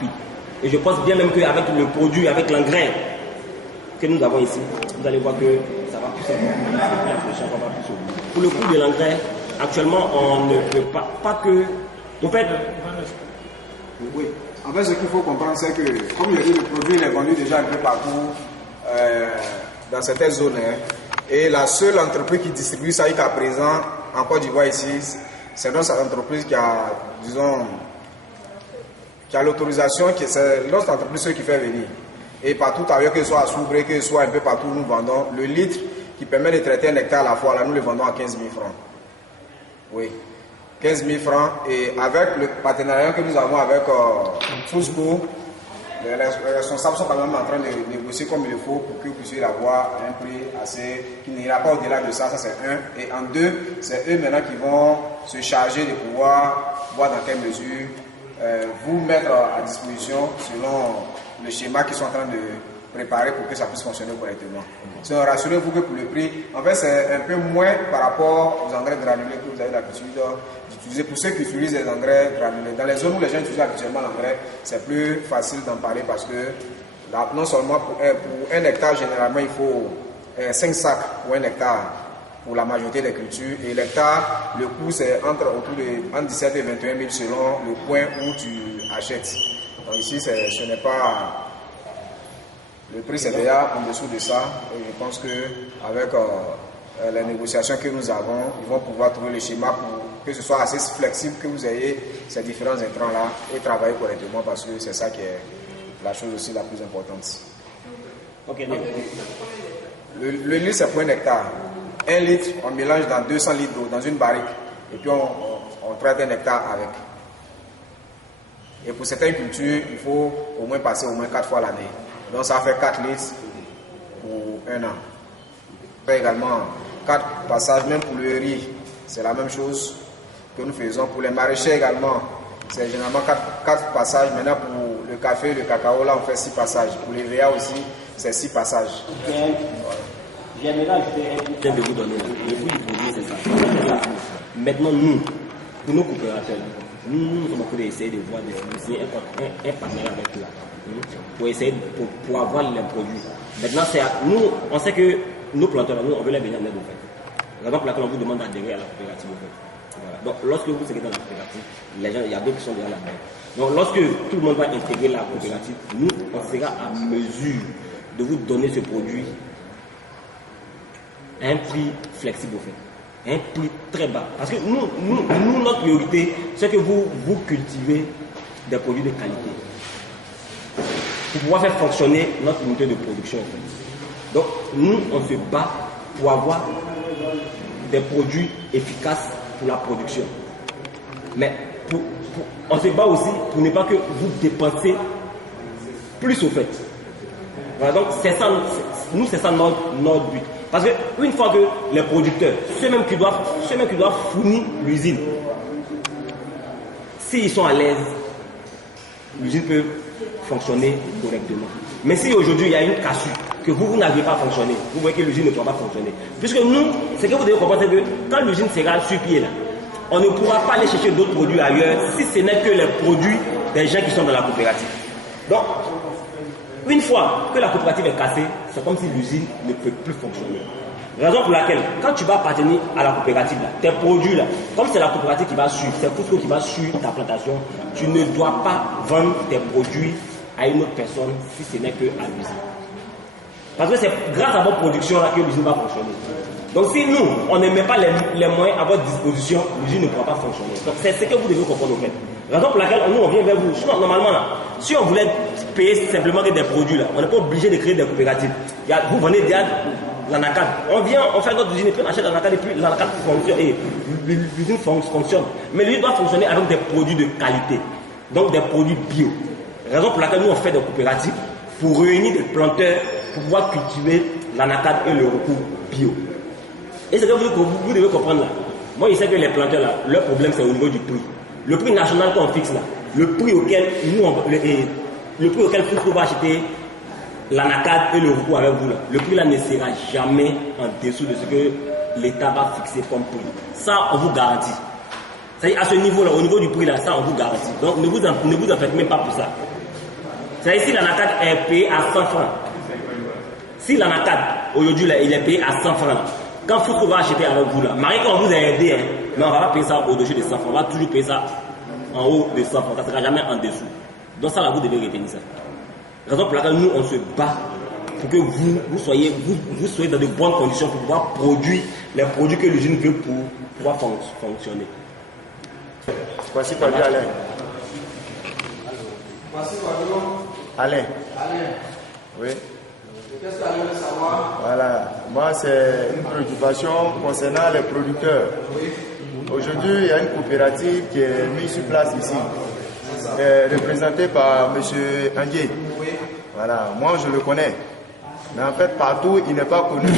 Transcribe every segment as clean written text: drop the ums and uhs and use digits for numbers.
rapide. Et je pense bien même qu'avec le produit, avec l'engrais que nous avons ici, vous allez voir que ça va plus s'évoluer. Pour le coût de l'engrais, actuellement, on ne peut pas que... En fait, oui. En fait, ce qu'il faut comprendre, c'est que, comme je dis, le produit il est vendu déjà un peu partout dans certaines zones. Hein, et la seule entreprise qui distribue ça jusqu'à présent en Côte d'Ivoire ici, c'est notre entreprise qui a, disons, qui a l'autorisation, c'est notre entreprise qui fait venir. Et partout ailleurs, que ce soit à Soubré, que ce soit un peu partout, nous vendons le litre qui permet de traiter un hectare à la fois, là, nous le vendons à 15 000 francs. Oui. 15 000 francs, et avec le partenariat que nous avons avec Fusco, les responsables sont quand même en train de négocier comme il le faut pour que vous puissiez l'avoir à un prix assez, qui n'ira pas au-delà de ça, ça c'est un. Et en deux, c'est eux maintenant qui vont se charger de pouvoir voir dans quelle mesure vous mettre à disposition selon le schéma qu'ils sont en train de préparer pour que ça puisse fonctionner correctement. Donc, rassurez-vous que pour le prix, en fait, c'est un peu moins par rapport aux engrais granulés que vous avez l'habitude d'utiliser. Pour ceux qui utilisent les engrais granulés, dans les zones où les gens utilisent habituellement l'engrais, c'est plus facile d'en parler parce que là, non seulement pour un hectare, généralement, il faut 5 sacs pour un hectare pour la majorité des cultures. Et l'hectare, le coût, c'est entre 17 et 21 000 selon le point où tu achètes. Donc ici, ce n'est pas... Le prix c'est déjà en dessous de ça et je pense qu'avec les négociations que nous avons, ils vont pouvoir trouver le schéma pour que ce soit assez flexible, que vous ayez ces différents intrants-là et travailler correctement parce que c'est ça qui est la chose aussi la plus importante. Okay. Le litre c'est pour un hectare. 1 litre, on mélange dans 200 litres d'eau dans une barrique et puis on traite un hectare avec. Et pour certaines cultures, il faut au moins passer au moins 4 fois l'année. Donc ça fait 4 litres pour un an. On fait également 4 passages, même pour le riz, c'est la même chose que nous faisons. Pour les maraîchers également, c'est généralement 4 passages. Maintenant pour le café, le cacao, là on fait 6 passages. Pour les VA aussi, c'est 6 passages. J'aimerais ajouter un de vous donner. Le prix du produit, c'est ça. Maintenant, nous, pour nos coopérateurs, nous sommes en train d'essayer de voir un partenariat avec eux. Pour essayer pour avoir les produits. Maintenant, nous, on sait que nos planteurs, nous, on veut les venir en aide au fait. Raison pour laquelle on vous demande d'adhérer à la coopérative au fait. Voilà. Donc, lorsque vous serez dans la coopérative, les gens, il y a d'autres qui sont déjà là-dedans. Donc, lorsque tout le monde va intégrer la coopérative, nous, on sera à mesure de vous donner ce produit à un prix flexible au fait. Un prix très bas. Parce que nous notre priorité, c'est que vous cultivez des produits de qualité. Pour pouvoir faire fonctionner notre unité de production. En fait. Donc, nous, on se bat pour avoir des produits efficaces pour la production. Mais on se bat aussi pour ne pas que vous dépensez plus au fait. Voilà, donc, c'est ça, c'est ça notre but. Parce qu'une fois que les producteurs, ceux mêmes qui doivent fournir l'usine, s'ils sont à l'aise, l'usine peut fonctionner correctement. Mais si aujourd'hui il y a une cassure, que vous n'avez pas fonctionné, vous voyez que l'usine ne pourra pas fonctionner. Puisque nous, ce que vous devez comprendre, c'est que quand l'usine sera sur pied là, on ne pourra pas aller chercher d'autres produits ailleurs si ce n'est que les produits des gens qui sont dans la coopérative. Donc, une fois que la coopérative est cassée, c'est comme si l'usine ne peut plus fonctionner. Raison pour laquelle, quand tu vas appartenir à la coopérative, là, tes produits, là, comme c'est la coopérative qui va suivre, c'est Fusco qui va suivre ta plantation, tu ne dois pas vendre tes produits à une autre personne si ce n'est que à l'usine. Parce que c'est grâce à votre production là que l'usine va fonctionner. Donc si nous, on ne met pas les moyens à votre disposition, l'usine ne pourra pas fonctionner. Donc c'est ce que vous devez comprendre au fait. Raison pour laquelle nous, on vient vers vous. Sinon, normalement, là, si on voulait payer simplement des produits, là, on n'est pas obligé de créer des coopératives. Vous vendez déjà l'anacad. On vient, on fait notre usine et puis on achète l'anacad et puis l'anacad fonctionne et l'usine fonctionne. Mais l'usine doit fonctionner avec des produits de qualité. Donc des produits bio. Raison pour laquelle nous, on fait des coopératives pour réunir des planteurs pour pouvoir cultiver l'anacad et le recours bio. Et c'est que vous devez comprendre là. Moi, je sais que les planteurs là, leur problème c'est au niveau du prix. Le prix national qu'on fixe là, le prix auquel Fusco va acheter l'anacad et le recours avec vous là, le prix là ne sera jamais en dessous de ce que l'État va fixer comme prix. Ça, on vous garantit. C'est-à-dire à ce niveau là, au niveau du prix là, ça on vous garantit. Donc ne vous en faites même pas pour ça. C'est-à-dire si l'anacad est payé à 100 francs. Si l'anacad, aujourd'hui, il est payé à 100 francs. Quand Foudco va acheter avec vous, là, Marie, quand on vous a aidé, hein, mais on ne va pas payer ça au-dessus de 100 francs. On va toujours payer ça en haut de 100 francs. Ça ne sera jamais en dessous. Donc ça, là, vous devez retenir ça. Raison pour laquelle nous, on se bat pour que vous soyez dans de bonnes conditions pour pouvoir produire les produits que l'usine veut pour pouvoir fonctionner. Voici par Alain. Voici par Alain. Oui. Qu'est-ce que vous voulez savoir? Voilà. Moi, c'est une préoccupation concernant les producteurs. Aujourd'hui, il y a une coopérative qui est mise sur place ici, représentée par M. Anguier. Voilà. Moi, je le connais. Mais en fait, partout, il n'est pas connu.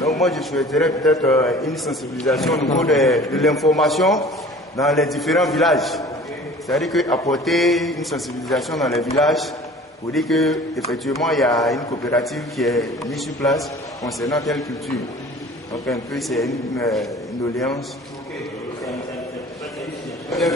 Donc moi, je souhaiterais peut-être une sensibilisation au niveau de l'information dans les différents villages. C'est-à-dire apporter une sensibilisation dans les villages pour dire qu'effectivement, il y a une coopérative qui est mise sur place concernant telle culture. Donc un peu, c'est une doléance.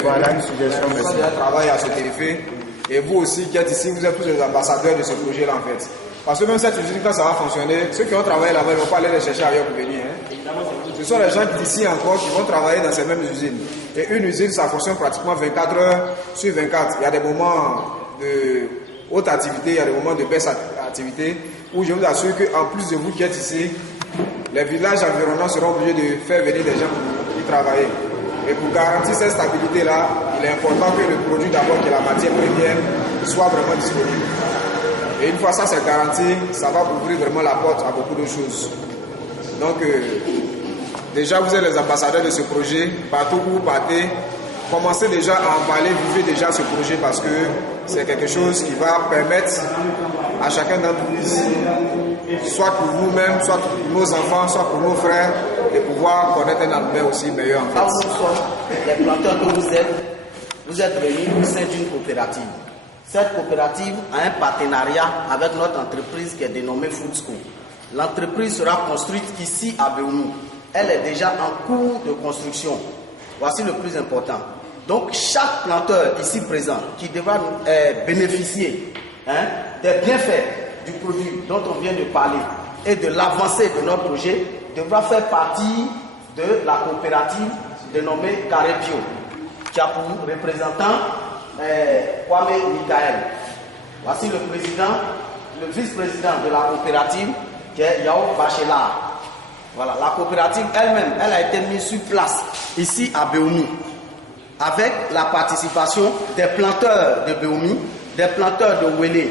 Voilà une suggestion. Merci. Il y a un travail à se terrifier. Et vous aussi qui êtes ici, vous êtes tous les ambassadeurs de ce projet-là en fait. Parce que même cette usine, quand ça va fonctionner, ceux qui ont travaillé là-bas, ils ne vont pas aller les chercher ailleurs pour venir. Hein. Ce sont les gens qui d'ici encore qui vont travailler dans ces mêmes usines. Et une usine, ça fonctionne pratiquement 24 heures sur 24. Il y a des moments de haute activité, il y a des moments de baisse activité, où je vous assure qu'en plus de vous qui êtes ici, les villages environnants seront obligés de faire venir des gens pour y travailler. Et pour garantir cette stabilité-là, il est important que le produit d'abord, qui est la matière première, soit vraiment disponible. Et une fois ça c'est garanti, ça va ouvrir vraiment la porte à beaucoup de choses. Donc, déjà vous êtes les ambassadeurs de ce projet, partout où vous partez, commencez déjà à emballer, vivez déjà ce projet parce que c'est quelque chose qui va permettre à chacun d'entre nous ici, soit pour nous-mêmes, soit pour nos enfants, soit pour nos frères, de pouvoir connaître un avenir aussi meilleur en fait. Là où nous sommes, les planteurs que vous êtes réunis au sein d'une coopérative. Cette coopérative a un partenariat avec notre entreprise qui est dénommée Foodsco. L'entreprise sera construite ici à Béoumi. Elle est déjà en cours de construction. Voici le plus important. Donc chaque planteur ici présent qui devra bénéficier des bienfaits du produit dont on vient de parler et de l'avancée de notre projet devra faire partie de la coopérative dénommée Carré Bio, qui a pour représentant Kwame Mikael. Voici le président, le vice-président de la coopérative qui est Yao Bachelard. Voilà, la coopérative elle-même, elle a été mise sur place ici à Béoumi avec la participation des planteurs de Béoumi, des planteurs de Wélé,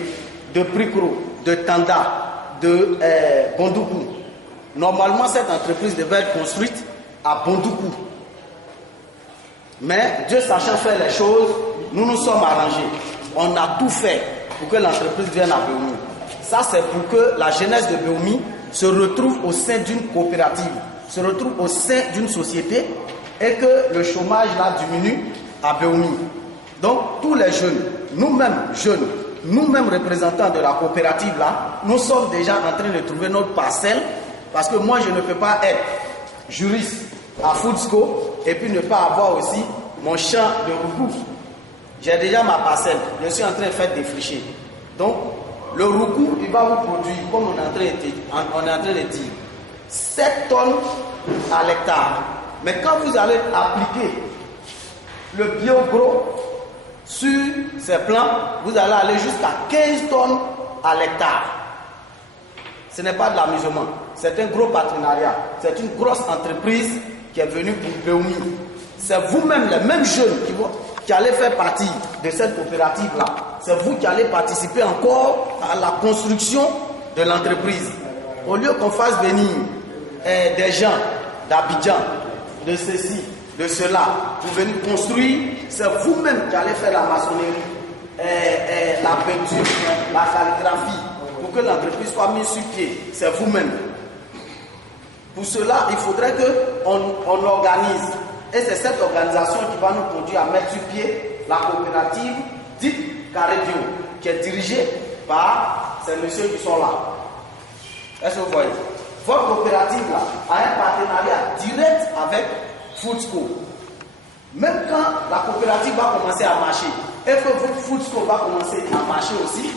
de Prikro, de Tanda, de Bondoukou. Normalement, cette entreprise devait être construite à Bondoukou. Mais Dieu sachant faire les choses, nous nous sommes arrangés. On a tout fait pour que l'entreprise vienne à Béoumi. Ça, c'est pour que la jeunesse de Béoumi se retrouve au sein d'une coopérative, se retrouve au sein d'une société et que le chômage là diminue à Béoumi. Donc, tous les jeunes, nous-mêmes jeunes, nous-mêmes représentants de la coopérative là, nous sommes déjà en train de trouver notre parcelle parce que moi, je ne peux pas être juriste à Foodsco et puis ne pas avoir aussi mon champ de roucou. J'ai déjà ma parcelle, je suis en train de faire défricher. Donc, le roucou, il va vous produire, comme on est en train de dire, 7 tonnes à l'hectare. Mais quand vous allez appliquer le bio-gros sur ces plants, vous allez aller jusqu'à 15 tonnes à l'hectare. Ce n'est pas de l'amusement, c'est un gros partenariat, c'est une grosse entreprise qui est venue pour Béoumi. C'est vous-même, les mêmes jeunes qui allez faire partie de cette coopérative-là. C'est vous qui allez participer encore à la construction de l'entreprise. Au lieu qu'on fasse venir des gens d'Abidjan, de ceci, de cela, pour venir construire, c'est vous-même qui allez faire la maçonnerie, la peinture, la calligraphie, pour que l'entreprise soit mise sur pied. C'est vous-même. Pour cela, il faudrait qu'on organise. Et c'est cette organisation qui va nous conduire à mettre sur pied la coopérative dite Carré Bio, qui est dirigée par ces messieurs qui sont là. Est-ce que vous voyez? Votre coopérative là a un partenariat direct avec Foodsco. Même quand la coopérative va commencer à marcher, et que votre Foodsco va commencer à marcher aussi,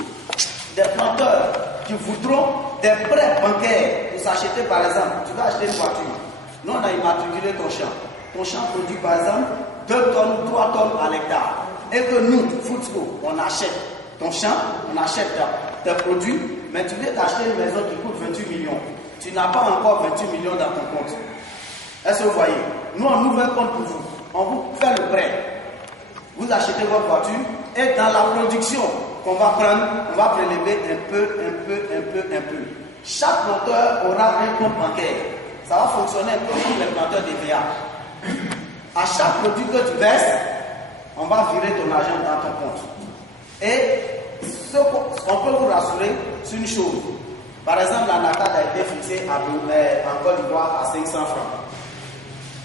des planteurs qui voudront des prêts bancaires pour s'acheter, par exemple, tu vas acheter une voiture. Nous, on a immatriculé ton champ. Ton champ produit, par exemple, 2 tonnes, 3 tonnes à l'hectare. Et que nous, Foodsco, on achète ton champ, on achète tes produits, mais tu viens d'acheter une maison qui coûte 28 millions. Tu n'as pas encore 28 millions dans ton compte. Est-ce que vous voyez? Nous, on ouvre un compte pour vous. On vous fait le prêt. Vous achetez votre voiture et dans la production qu'on va prendre, on va prélever un peu. Chaque planteur aura un compte bancaire. Ça va fonctionner un peu comme les planteurs DPA. À chaque produit que tu verses, on va virer ton argent dans ton compte. Et on peut vous rassurer sur une chose. Par exemple, la NACAD a été fixée en Côte d'Ivoire à 500 francs.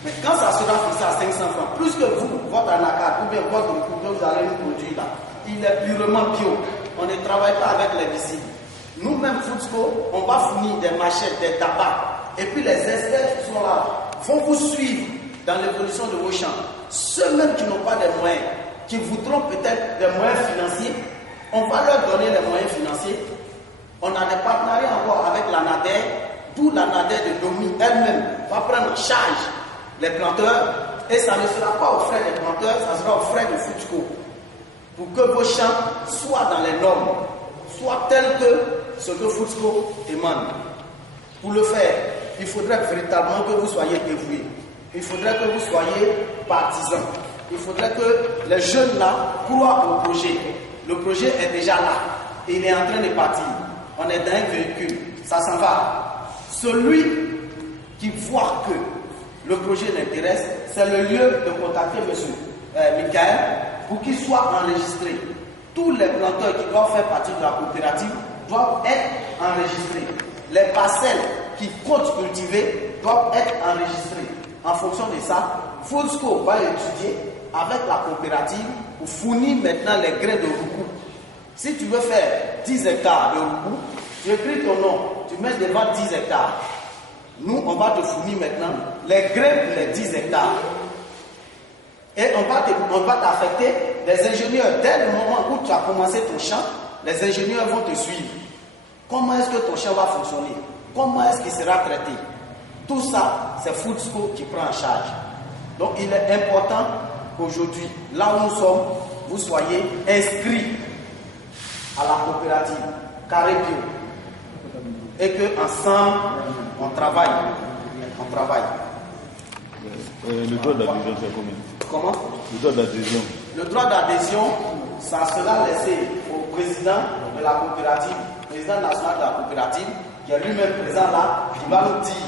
Mais quand ça sera fixé à 500 francs, plus que vous, votre NACAD ou bien votre recours que vous allez nous produire là, il est purement bio. On ne travaille pas avec les visibles. Nous-mêmes, Foodsco, on va fournir des machettes, des tabacs. Et puis les experts qui sont là vont vous suivre dans l'évolution de vos champs. Ceux-mêmes qui n'ont pas de moyens, qui voudront peut-être des moyens financiers, on va leur donner les moyens financiers. On a des partenariats encore avec la NADER, d'où la NADER de Domi elle-même va prendre en charge les planteurs, et ça ne sera pas aux frais des planteurs, ça sera aux frais de Foodsco, pour que vos champs soient dans les normes, soient tels que ce que Foodsco demande. Pour le faire, il faudrait véritablement que vous soyez dévoués, il faudrait que vous soyez partisans, il faudrait que les jeunes là croient au projet. Le projet est déjà là, il est en train de partir. On est dans un véhicule, ça s'en va. Celui qui voit que le projet l'intéresse, c'est le lieu de contacter M. Michael pour qu'il soit enregistré. Tous les planteurs qui doivent faire partie de la coopérative doivent être enregistrés. Les parcelles qui comptent cultiver doivent être enregistrées. En fonction de ça, Foodsco va étudier avec la coopérative pour fournir maintenant les grains de roucou. Si tu veux faire 10 hectares de roucou, tu écris ton nom, tu mets devant 10 hectares. Nous, on va te fournir maintenant les grains pour les 10 hectares. Et on va t'affecter des ingénieurs. Dès le moment où tu as commencé ton champ, les ingénieurs vont te suivre. Comment est-ce que ton champ va fonctionner? Comment est-ce qu'il sera traité? Tout ça, c'est Foodsco qui prend en charge. Donc, il est important qu'aujourd'hui, là où nous sommes, vous soyez inscrits à la coopérative Carré Bio. Et qu'ensemble, on travaille. Le droit d'adhésion, c'est combien? Comment? Le droit d'adhésion. Le droit d'adhésion, ça sera laissé au président de la coopérative, président national de la coopérative, qui est lui-même présent là, qui va nous dire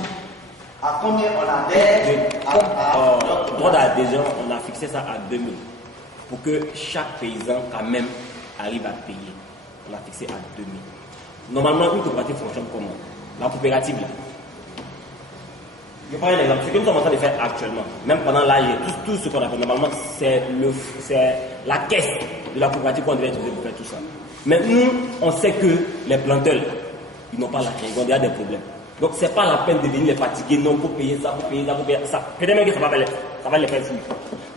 à combien on adhère. Le droit d'adhésion, on a fixé ça à 2000 pour que chaque paysan quand même arrive à payer. On a fixé à 2000. Normalement, une coopérative fonctionne comment? La coopérative là. Je prends un exemple, ce que nous sommes en train de faire actuellement, même pendant l'AG, tout ce qu'on a fait, normalement, c'est la caisse de la coopérative qu'on devait utiliser pour faire tout ça. Mais nous, on sait que les planteurs, ils n'ont pas la caisse, ils ont déjà des problèmes. Donc, ce n'est pas la peine de venir les fatiguer, non, pour payer ça, pour payer ça, pour payer ça. Peut-être même que ça va les faire fuir.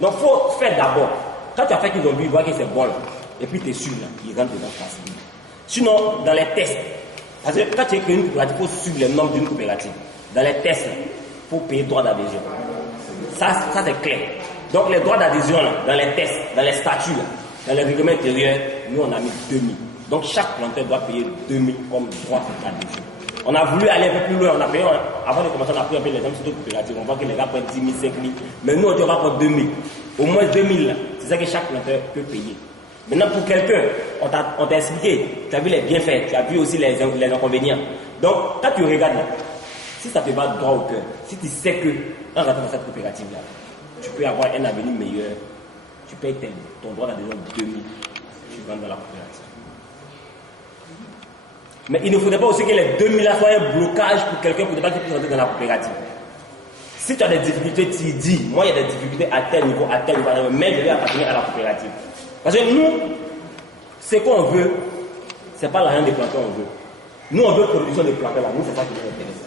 Donc, il faut faire d'abord. Quand tu as fait qu'ils ont vu, ils voient que c'est bon, là, et puis tu es sûr, là, ils rentrent dedans facilement. Sinon, dans les tests, parce que quand tu as créé une coopérative, il faut suivre les normes d'une coopérative. Dans les tests, il faut payer droit d'adhésion. Ça c'est clair. Donc les droits d'adhésion, dans les tests, dans les statuts, dans les règlements intérieurs, nous on a mis 2000. Donc chaque planteur doit payer 2000 comme droit d'adhésion. On a voulu aller un peu plus loin, on a payé, avant de commencer, on a pris un peu les hommes sur d'autres coopératives. On voit que les gars prennent 10 000, 5 000. Mais nous on dit on va prendre 2000. Au moins 2000, c'est ça que chaque planteur peut payer. Maintenant pour quelqu'un, on t'a expliqué, tu as vu les bienfaits, tu as vu aussi les inconvénients. Donc quand tu regardes là, si ça te va droit au cœur, si tu sais que en rentrant dans cette coopérative-là, tu peux avoir un avenir meilleur, tu payes ton droit d'adhésion 2000, tu rentres dans la coopérative. Mais il ne faudrait pas aussi que les 2000 là soient un blocage pour quelqu'un pour ne pas qu'il puisse rentrer dans la coopérative. Si tu as des difficultés, tu dis, moi il y a des difficultés à tel niveau, mais je vais appartenir à la coopérative. Parce que nous, ce qu'on veut, ce n'est pas l'argent des planteurs qu'on veut. Nous on veut production de planteurs là, nous c'est ça qui nous intéresse.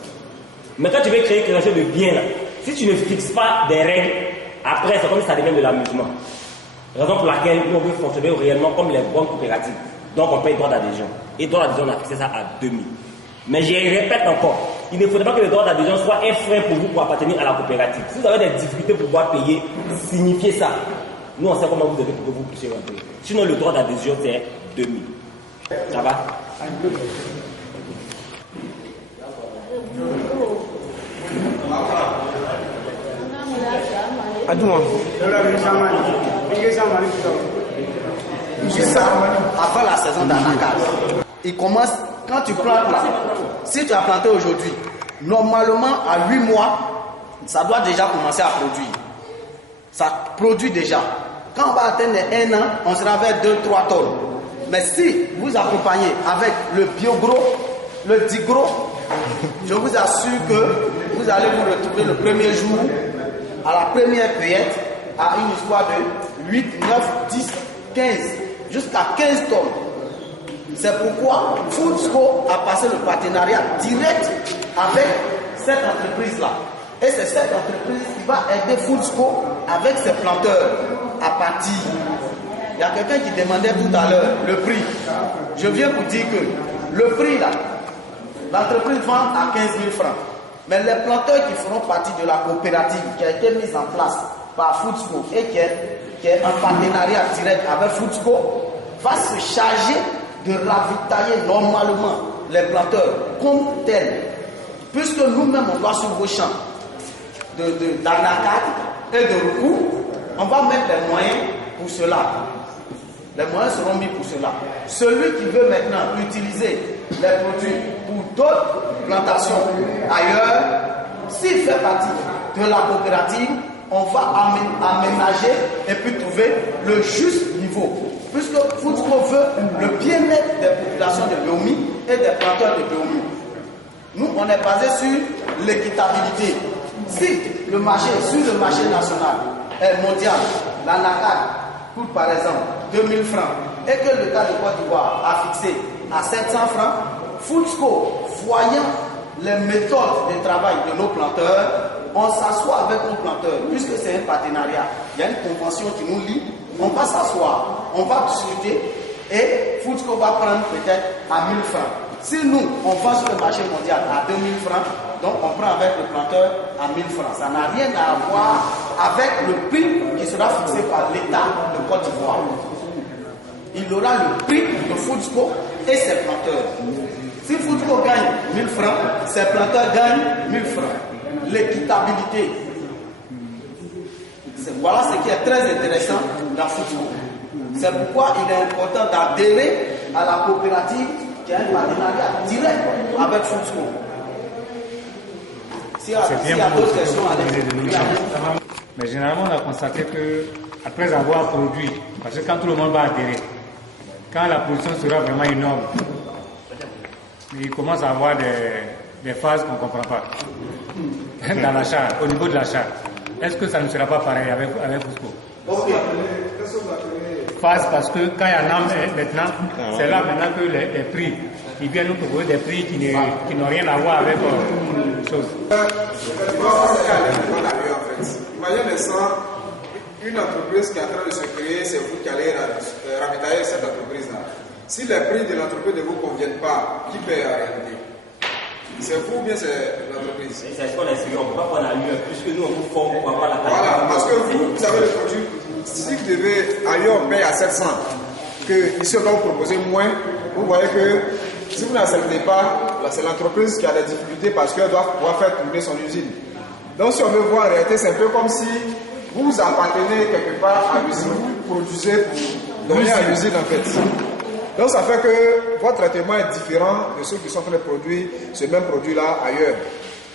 Mais quand tu veux créer quelque chose de bien là, si tu ne fixes pas des règles, après c'est comme si ça devient de l'amusement. Raison pour laquelle nous, on veut fonctionner réellement comme les bonnes coopératives. Donc, on paye droit d'adhésion. Et droit d'adhésion, on a fixé ça à 2000. Mais je répète encore, il ne faudrait pas que le droit d'adhésion soit un frein pour vous pour appartenir à la coopérative. Si vous avez des difficultés pour pouvoir payer, signifiez ça. Nous, on sait comment vous devez pour que vous puissiez rentrer. Sinon, le droit d'adhésion, c'est 2000. Ça va? Juste avant la saison d'anacard, il commence, quand tu plantes là, si tu as planté aujourd'hui, normalement à 8 mois, ça doit déjà commencer à produire. Ça produit déjà. Quand on va atteindre les 1 an, on sera vers 2-3 tonnes. Mais si vous accompagnez avec le bio-gros, le digro, je vous assure que vous allez vous retrouver le premier jour, à la première cueillette, à une histoire de 8, 9, 10, 15, jusqu'à 15 tonnes. C'est pourquoi Foodsco a passé le partenariat direct avec cette entreprise-là. Et c'est cette entreprise qui va aider Foodsco avec ses planteurs à partir. Il y a quelqu'un qui demandait tout à l'heure le prix. Je viens vous dire que le prix là, l'entreprise vend à 15 000 francs. Mais les planteurs qui feront partie de la coopérative qui a été mise en place par Foodsco et qui est en partenariat direct avec Foodsco va se charger de ravitailler normalement les planteurs comme tels. Puisque nous-mêmes on doit sur vos champs d'anacard et de recours, on va mettre les moyens pour cela. Les moyens seront mis pour cela. Celui qui veut maintenant utiliser les produits pour d'autres plantations ailleurs, s'il fait partie de la coopérative, on va aménager et puis trouver le juste niveau. Puisque Foodsco veut le bien-être des populations de Béoumi et des planteurs de Béoumi. Nous, on est basé sur l'équitabilité. Si le marché, sur le marché national et mondial, l'anacard coûte par exemple 2000 francs et que l'État de Côte d'Ivoire a fixé à 700 francs, Foodsco, voyant les méthodes de travail de nos planteurs, on s'assoit avec nos planteurs, puisque c'est un partenariat. Il y a une convention qui nous lie, on va s'asseoir, on va discuter et Foodsco va prendre peut-être à 1000 francs. Si nous, on vend sur le marché mondial à 2000 francs, donc on prend avec le planteur à 1000 francs. Ça n'a rien à voir avec le prix qui sera fixé par l'État de Côte d'Ivoire. Il aura le prix de Foodsco et ses planteurs. Si Foodsco gagne 1000 francs, ses planteurs gagnent 1000 francs. L'équitabilité. Voilà ce qui est très intéressant dans Foodsco. C'est pourquoi il est important d'adhérer à la coopérative qui a un partenariat direct avec Foodsco. S'il y a d'autres questions, allez. Mais généralement, on a constaté que après avoir produit, parce que quand tout le monde va adhérer, quand la production sera vraiment énorme, il commence à avoir des phases qu'on ne comprend pas dans l'achat, au niveau de l'achat. Est-ce que ça ne sera pas pareil avec Foodsco? Phase parce que quand il y en a maintenant, c'est là maintenant que les prix, ils viennent nous proposer des prix qui n'ont rien à voir avec chose. Imaginez l'instant, une entreprise qui est en train de se créer, c'est vous qui allez ravitailler cette entreprise-là. Si les prix de l'entreprise ne vous conviennent pas, qui paie en réalité? C'est vous ou bien c'est l'entreprise? C'est ce qu'on a essayé, on ne peut pas prendre la lueur, puisque nous on vous forme pour avoir la qualité. Voilà, parce que vous avez le produit. Si vous devez, ailleurs on paye à 700, que ici on va vous proposer moins, vous voyez que si vous n'acceptez pas, c'est l'entreprise qui a des difficultés parce qu'elle doit pouvoir faire tourner son usine. Donc si on veut voir en réalité, c'est un peu comme si vous appartenez quelque part à l'usine, vous produisez pour donner à l'usine en fait. Donc ça fait que votre traitement est différent de ceux qui sont en train de produire ce même produit-là ailleurs.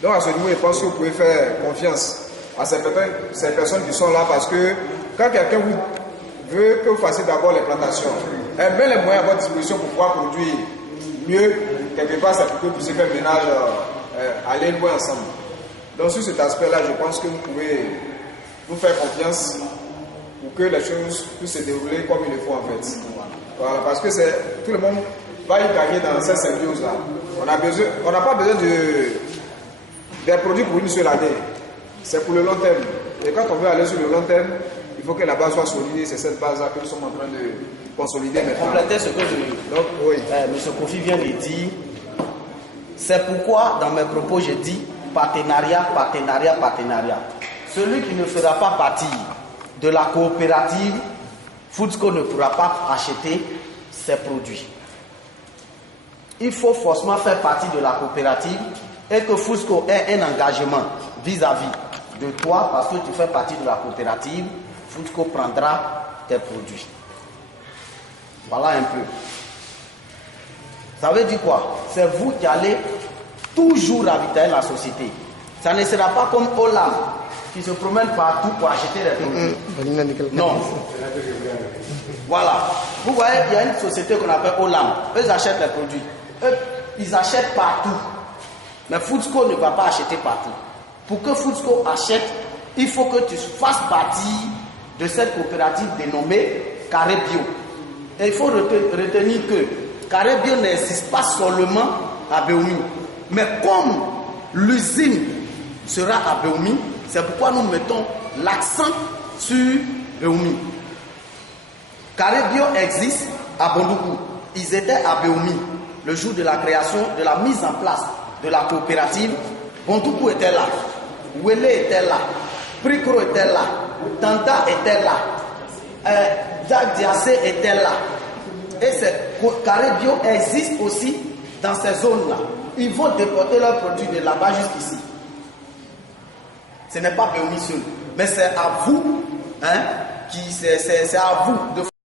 Donc à ce niveau, je pense que vous pouvez faire confiance à ces personnes qui sont là parce que quand quelqu'un veut que vous fassiez d'abord les plantations, elle met les moyens à votre disposition pour pouvoir produire mieux, quelque part, ça peut que vous puissiez faire ménage, aller loin ensemble. Donc sur cet aspect-là, je pense que vous pouvez nous faire confiance pour que les choses puissent se dérouler comme il le faut en fait. Voilà, parce que tout le monde va y gagner dans cette symbiose-là. On n'a pas besoin des produits pour une seule année. C'est pour le long terme. Et quand on veut aller sur le long terme, il faut que la base soit solide, c'est cette base-là que nous sommes en train de consolider maintenant. Compléter ce que M. Kofi vient de dire, c'est pourquoi dans mes propos je dis partenariat, partenariat, partenariat. Celui qui ne fera pas partie de la coopérative, Foodsco ne pourra pas acheter ses produits. Il faut forcément faire partie de la coopérative et que Foodsco ait un engagement vis-à-vis de toi parce que tu fais partie de la coopérative. Foodsco prendra tes produits. Voilà un peu. Ça veut dire quoi? C'est vous qui allez toujours ravitailler la société. Ça ne sera pas comme Olam qui se promène partout pour acheter des produits. Non. Voilà. Vous voyez, il y a une société qu'on appelle Olam. Eux, ils achètent les produits. Eux, ils achètent partout. Mais Foodsco ne va pas acheter partout. Pour que Foodsco achète, il faut que tu fasses partie de cette coopérative dénommée Carré Bio. Et il faut retenir que Carré Bio n'existe pas seulement à Béoumi. Mais comme l'usine sera à Béoumi, c'est pourquoi nous mettons l'accent sur Béoumi. Carré Bio existe à Bondoukou. Ils étaient à Béoumi le jour de la création, de la mise en place de la coopérative. Bondoukou était là, Wele était là, Prikro était là, Tanta était là, Jack Diassé était là. Et Carré Bio existe aussi dans ces zones-là. Ils vont déporter leurs produits de là-bas jusqu'ici. Ce n'est pas Béoumi seul, mais c'est à vous, c'est à vous de